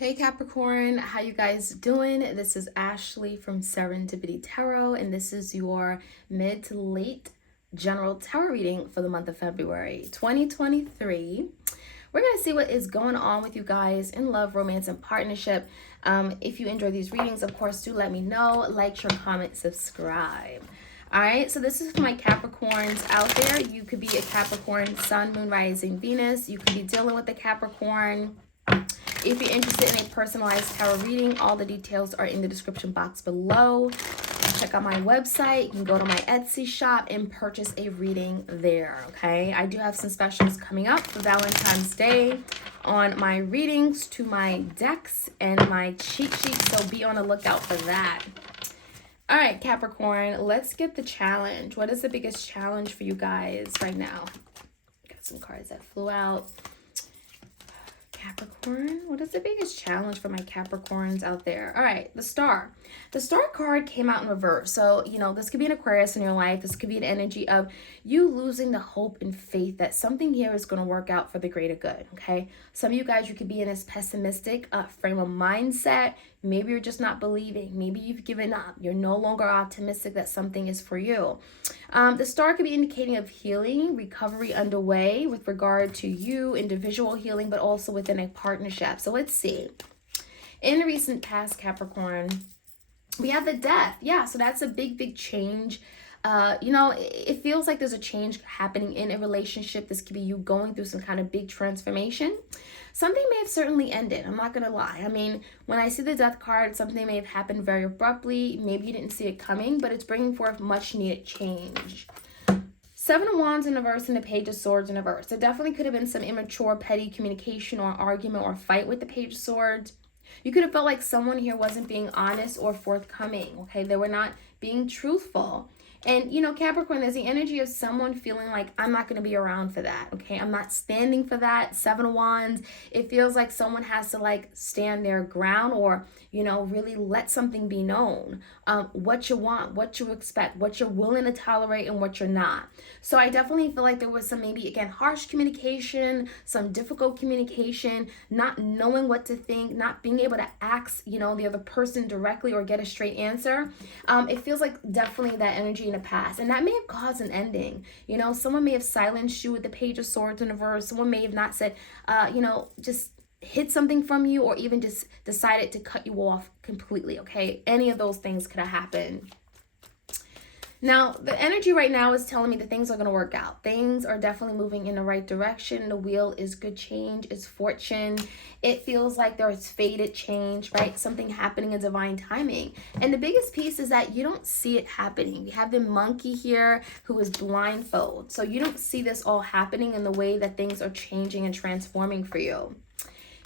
Hey Capricorn, how you guys doing? This is Ashley from Serendipity Tarot, and this is your mid to late general tarot reading for the month of February 2023. We're going to see what is going on with you guys in love, romance, and partnership. If you enjoy these readings, of course, do let me know. Like, share, comment, subscribe. All right, so this is for my Capricorns out there. You could be a Capricorn, Sun, Moon, Rising, Venus. You could be dealing with a Capricorn. If you're interested in a personalized tarot reading, all the details are in the description box below. Check out my website. You can go to my Etsy shop and purchase a reading there, okay? I do have some specials coming up for Valentine's Day on my readings to my decks and my cheat sheet, so be on the lookout for that. All right, Capricorn, let's get the challenge. What is the biggest challenge for you guys right now? Got some cards that flew out. Capricorn, what is the biggest challenge for my Capricorns out there? All right, the Star. The Star card came out in reverse. So, this could be an Aquarius in your life. This could be an energy of you losing the hope and faith that something here is going to work out for the greater good, okay? Some of you guys, you could be in this pessimistic frame of mindset. Maybe you're just not believing. Maybe you've given up. You're no longer optimistic that something is for you. The Star could be indicating of healing, recovery underway with regard to you, individual healing, but also within a partnership. So let's see. In the recent past, Capricorn, we have the Death. Yeah, so that's a big change. It feels like there's a change happening in a relationship. This could be you going through some kind of big transformation. Something may have certainly ended. I'm not going to lie. I mean, when I see the Death card, something may have happened very abruptly. Maybe you didn't see it coming, but it's bringing forth much needed change. Seven of Wands in reverse and the Page of Swords in reverse. There definitely could have been some immature, petty communication or argument or fight with the Page of Swords. You could have felt like someone here wasn't being honest or forthcoming, okay? They were not being truthful. And, Capricorn, there's the energy of someone feeling like, I'm not going to be around for that, okay? I'm not standing for that. Seven of Wands, it feels like someone has to, stand their ground or, really let something be known. What you want, what you expect, what you're willing to tolerate and what you're not. So I definitely feel like there was some maybe, again, harsh communication, some difficult communication, not knowing what to think, not being able to ask, the other person directly or get a straight answer. It feels like definitely that energy in the past, and that may have caused an ending. Someone may have silenced you with the Page of Swords in reverse. Someone may have not said, just hid something from you, or even just decided to cut you off completely, okay? Any of those things could have happened. Now, the energy right now is telling me that things are going to work out. Things are definitely moving in the right direction. The wheel is good change, is fortune. It feels like there is fated change, right? Something happening in divine timing. And the biggest piece is that you don't see it happening. We have the monkey here who is blindfold. So you don't see this all happening in the way that things are changing and transforming for you.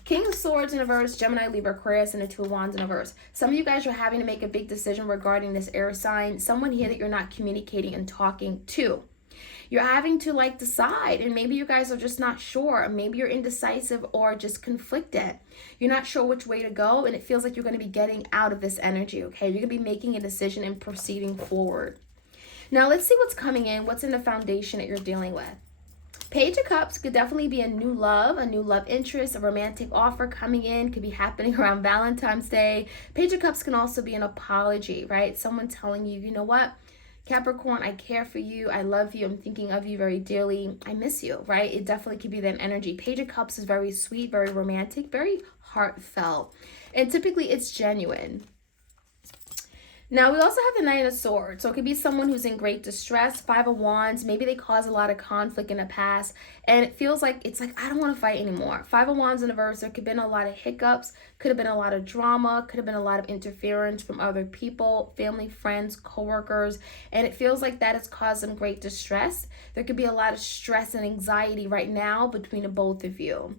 King of Swords in reverse, Gemini, Libra, Aquarius, and the Two of Wands in reverse. Some of you guys are having to make a big decision regarding this air sign. Someone here that you're not communicating and talking to. You're having to decide, and maybe you guys are just not sure. Maybe you're indecisive or just conflicted. You're not sure which way to go, and it feels like you're going to be getting out of this energy, okay? You're going to be making a decision and proceeding forward. Now, let's see what's coming in, what's in the foundation that you're dealing with. Page of Cups could definitely be a new love interest, a romantic offer coming in, could be happening around Valentine's Day. Page of Cups can also be an apology, right? Someone telling you, you know what, Capricorn, I care for you, I love you, I'm thinking of you very dearly, I miss you, right? It definitely could be that energy. Page of Cups is very sweet, very romantic, very heartfelt, and typically it's genuine. Now, we also have the Knight of Swords. So it could be someone who's in great distress. Five of Wands. Maybe they caused a lot of conflict in the past. And it feels like, I don't want to fight anymore. Five of Wands in reverse. There could have been a lot of hiccups. Could have been a lot of drama. Could have been a lot of interference from other people, family, friends, coworkers. And it feels like that has caused some great distress. There could be a lot of stress and anxiety right now between the both of you.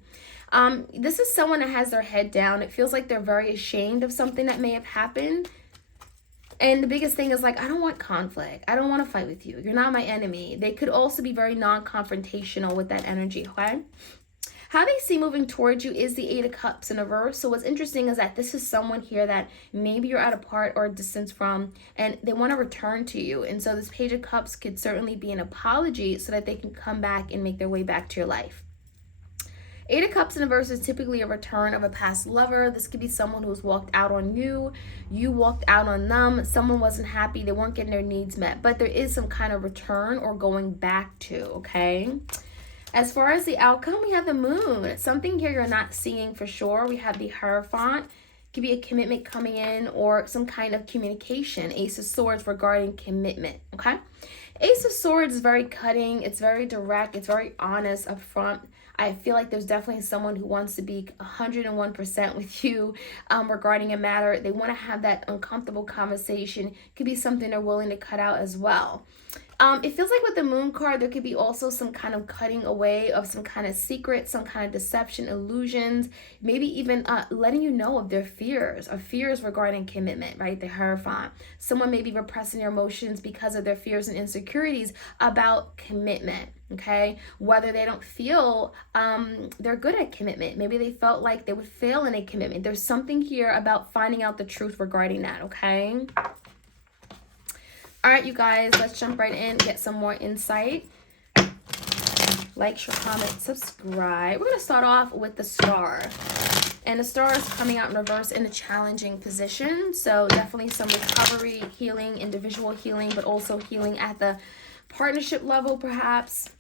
This is someone that has their head down. It feels like they're very ashamed of something that may have happened. And the biggest thing is I don't want conflict. I don't want to fight with you. You're not my enemy. They could also be very non-confrontational with that energy, okay? How they see moving towards you is the Eight of Cups in reverse. So what's interesting is that this is someone here that maybe you're at a part or a distance from, and they want to return to you. And so this Page of Cups could certainly be an apology so that they can come back and make their way back to your life. Eight of Cups in reverse is typically a return of a past lover. This could be someone who's walked out on you. You walked out on them. Someone wasn't happy. They weren't getting their needs met. But there is some kind of return or going back to, okay? As far as the outcome, we have the Moon. Something here you're not seeing for sure. We have the Hierophant. Could be a commitment coming in or some kind of communication. Ace of Swords regarding commitment, okay? Ace of Swords is very cutting. It's very direct. It's very honest up front. I feel like there's definitely someone who wants to be 101% with you regarding a matter. They want to have that uncomfortable conversation. Could be something they're willing to cut out as well. It feels like with the Moon card, there could be also some kind of cutting away of some kind of secret, some kind of deception, illusions, maybe even letting you know of their fears regarding commitment, right? The Hierophant. Someone may be repressing their emotions because of their fears and insecurities about commitment, okay? Whether they don't feel they're good at commitment. Maybe they felt like they would fail in a commitment. There's something here about finding out the truth regarding that, okay? All right, you guys, let's jump right in, get some more insight. Like, share, comment, subscribe. We're going to start off with the Star. And the Star is coming out in reverse in a challenging position. So definitely some recovery, healing, individual healing, but also healing at the partnership level, perhaps.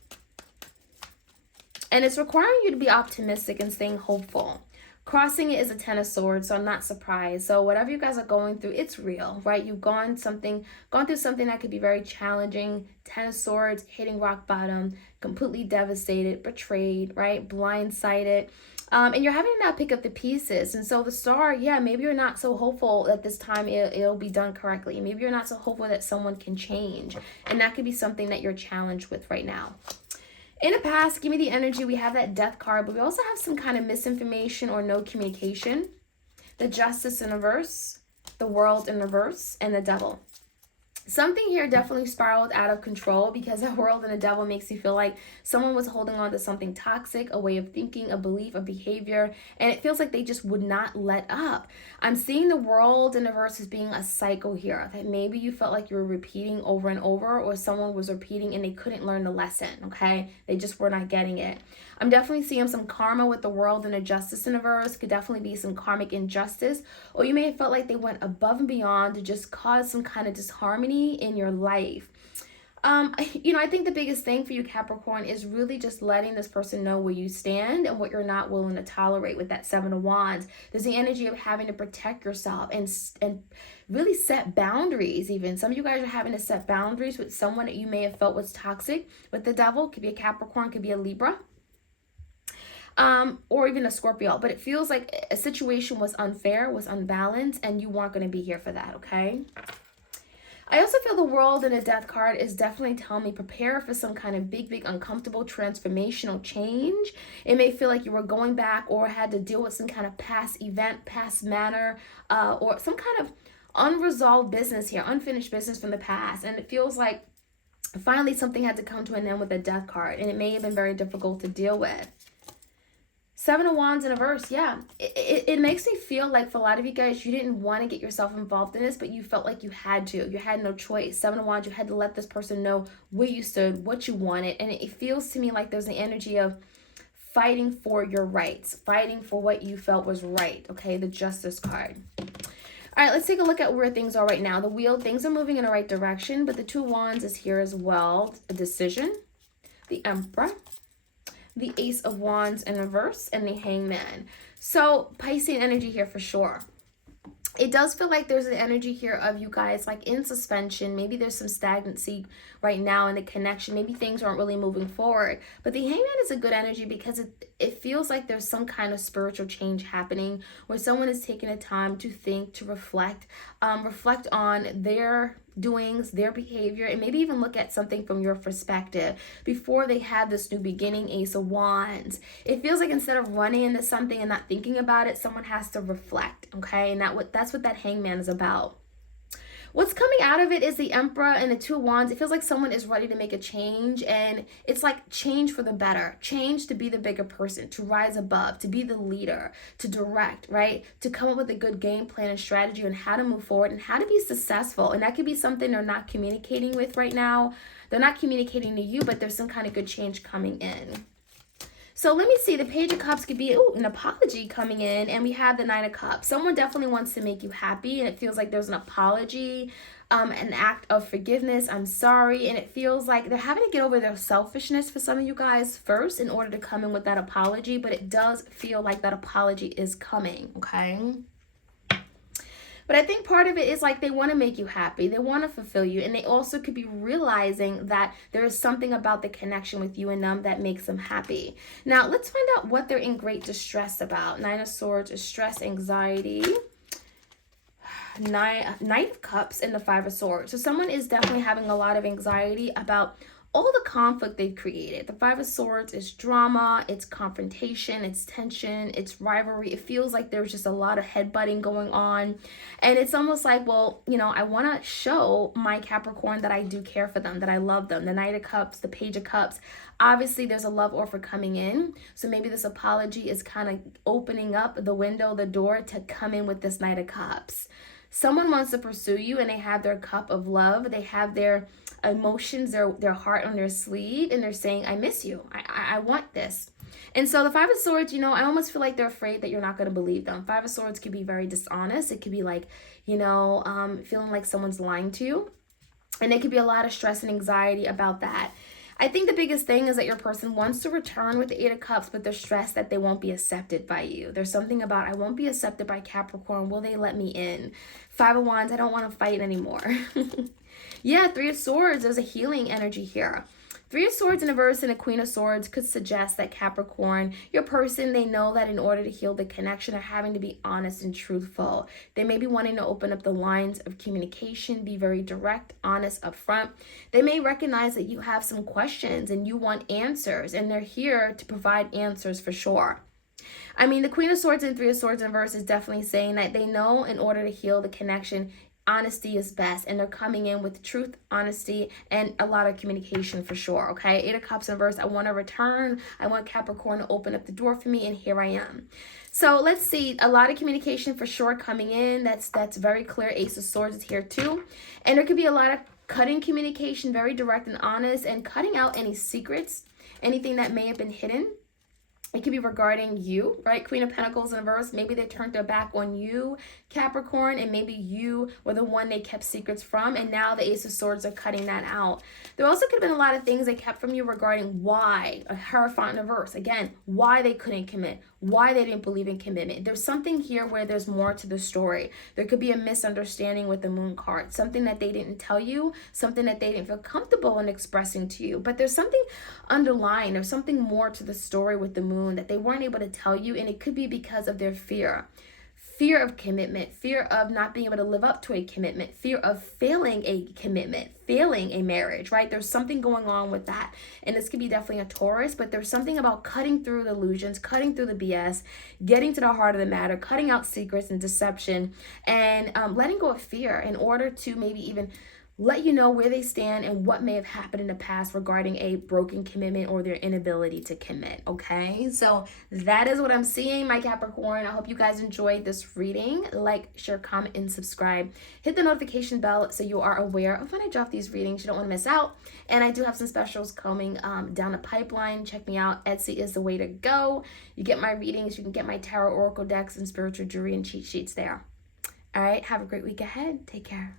And it's requiring you to be optimistic and staying hopeful. Crossing it is a Ten of Swords, so I'm not surprised. So whatever you guys are going through, it's real, right? You've gone through something that could be very challenging. Ten of Swords, hitting rock bottom, completely devastated, betrayed, right? Blindsided. And you're having to now pick up the pieces. And so the Star, yeah, maybe you're not so hopeful that this time it'll be done correctly. Maybe you're not so hopeful that someone can change. And that could be something that you're challenged with right now. In the past, give me the energy. We have that Death card, but we also have some kind of misinformation or no communication. The Justice in reverse, the World in reverse, and the Devil. Something here definitely spiraled out of control because the World and the Devil makes you feel like someone was holding on to something toxic, a way of thinking, a belief, a behavior, and it feels like they just would not let up. I'm seeing the World in reverse as being a cycle here, that maybe you felt like you were repeating over and over, or someone was repeating and they couldn't learn the lesson, okay? They just were not getting it. I'm definitely seeing some karma with the World and the Justice in reverse. Could definitely be some karmic injustice, or you may have felt like they went above and beyond to just cause some kind of disharmony in your life. I think the biggest thing for you, Capricorn, is really just letting this person know where you stand and what you're not willing to tolerate with that Seven of Wands. There's the energy of having to protect yourself and really set boundaries even. Some of you guys are having to set boundaries with someone that you may have felt was toxic. With the Devil, could be a Capricorn, could be a Libra. Or even a Scorpio. But it feels like a situation was unfair, was unbalanced, and you weren't going to be here for that, okay? I also feel the World in a Death card is definitely telling me prepare for some kind of big, uncomfortable, transformational change. It may feel like you were going back or had to deal with some kind of past event, past manner, or some kind of unresolved business here, unfinished business from the past. And it feels like finally something had to come to an end with the Death card, and it may have been very difficult to deal with. Seven of Wands in reverse, yeah. It makes me feel like for a lot of you guys, you didn't want to get yourself involved in this, but you felt like you had to. You had no choice. Seven of Wands, you had to let this person know where you stood, what you wanted. And it feels to me like there's an energy of fighting for your rights, fighting for what you felt was right, okay? The Justice card. All right, let's take a look at where things are right now. The Wheel, things are moving in the right direction, but the Two of Wands is here as well. A decision. The Emperor. The Ace of Wands in reverse, and the Hangman. So Piscean energy here for sure. It does feel like there's an energy here of you guys like in suspension. Maybe there's some stagnancy right now in the connection. Maybe things aren't really moving forward. But the Hangman is a good energy because it feels like there's some kind of spiritual change happening where someone is taking the time to think, to reflect on their doings, their behavior, and maybe even look at something from your perspective before they have this new beginning. Ace of Wands. It feels like instead of running into something and not thinking about it, someone has to reflect, okay? And that's what that Hangman is about. What's coming out of it is the Emperor and the Two of Wands. It feels like someone is ready to make a change, and it's like change for the better. Change to be the bigger person, to rise above, to be the leader, to direct, right? To come up with a good game plan and strategy on how to move forward and how to be successful. And that could be something they're not communicating with right now. They're not communicating to you, but there's some kind of good change coming in. So let me see. The Page of Cups could be an apology coming in, and we have the Nine of Cups. Someone definitely wants to make you happy, and it feels like there's an apology, an act of forgiveness. I'm sorry, and it feels like they're having to get over their selfishness for some of you guys first in order to come in with that apology. But it does feel like that apology is coming. Okay. But I think part of it is like they want to make you happy. They want to fulfill you. And they also could be realizing that there is something about the connection with you and them that makes them happy. Now, let's find out what they're in great distress about. Nine of Swords is stress, anxiety. Knight of Cups and the Five of Swords. So someone is definitely having a lot of anxiety about all the conflict they've created. The Five of Swords is drama, it's confrontation, it's tension, it's rivalry. It feels like there's just a lot of headbutting going on. And it's almost like, well, you know, I want to show my Capricorn that I do care for them, that I love them. The Knight of Cups, the Page of Cups. Obviously, there's a love offer coming in. So maybe this apology is kind of opening up the window, the door to come in with this Knight of Cups. Someone wants to pursue you and they have their cup of love. They have their emotions, their heart on their sleeve, and they're saying, I miss you. I want this. And so the Five of Swords, you know, I almost feel like they're afraid that you're not going to believe them. Five of Swords could be very dishonest. It could be like, you know, feeling like someone's lying to you. And there could be a lot of stress and anxiety about that. I think the biggest thing is that your person wants to return with the Eight of Cups, but they're stressed that they won't be accepted by you. There's something about, I won't be accepted by Capricorn. Will they let me in? Five of Wands, I don't want to fight anymore. Yeah, Three of Swords, there's a healing energy here. Three of Swords in reverse and a Queen of Swords could suggest that Capricorn, your person, they know that in order to heal the connection, they're having to be honest and truthful. They may be wanting to open up the lines of communication, be very direct, honest, upfront. They may recognize that you have some questions and you want answers, and they're here to provide answers for sure. I mean, the Queen of Swords and Three of Swords in reverse is definitely saying that they know in order to heal the connection, honesty is best, and they're coming in with truth, honesty, and a lot of communication for sure. Okay, Eight of Cups in reverse, I want to return. I want Capricorn to open up the door for me, and here I am. So let's see, a lot of communication for sure coming in. That's very clear. Ace of Swords is here too, and there could be a lot of cutting communication, very direct and honest, and cutting out any secrets, anything that may have been hidden. It could be regarding you, right? Queen of Pentacles in reverse. Maybe they turned their back on you, Capricorn, and maybe you were the one they kept secrets from, and now the Ace of Swords are cutting that out. There also could have been a lot of things they kept from you regarding why, a Hierophant in reverse. Again, why they couldn't commit, why they didn't believe in commitment. There's something here where there's more to the story. There could be a misunderstanding with the Moon card, something that they didn't tell you, something that they didn't feel comfortable in expressing to you. But there's something underlying, there's something more to the story with the Moon that they weren't able to tell you, and it could be because of their fear of commitment, fear of not being able to live up to a commitment, fear of failing a commitment, failing a marriage, right? There's something going on with that, and this could be definitely a Taurus, but there's something about cutting through the illusions, cutting through the BS, getting to the heart of the matter, cutting out secrets and deception, and letting go of fear in order to maybe even let you know where they stand and what may have happened in the past regarding a broken commitment or their inability to commit. Okay, so that is what I'm seeing, my Capricorn. I hope you guys enjoyed this reading. Like, share, comment, and subscribe. Hit the notification bell so you are aware of when I drop these readings. You don't want to miss out. And I do have some specials coming down the pipeline. Check me out. Etsy is the way to go. You get my readings. You can get my tarot oracle decks and spiritual jewelry and cheat sheets there. All right, have a great week ahead. Take care.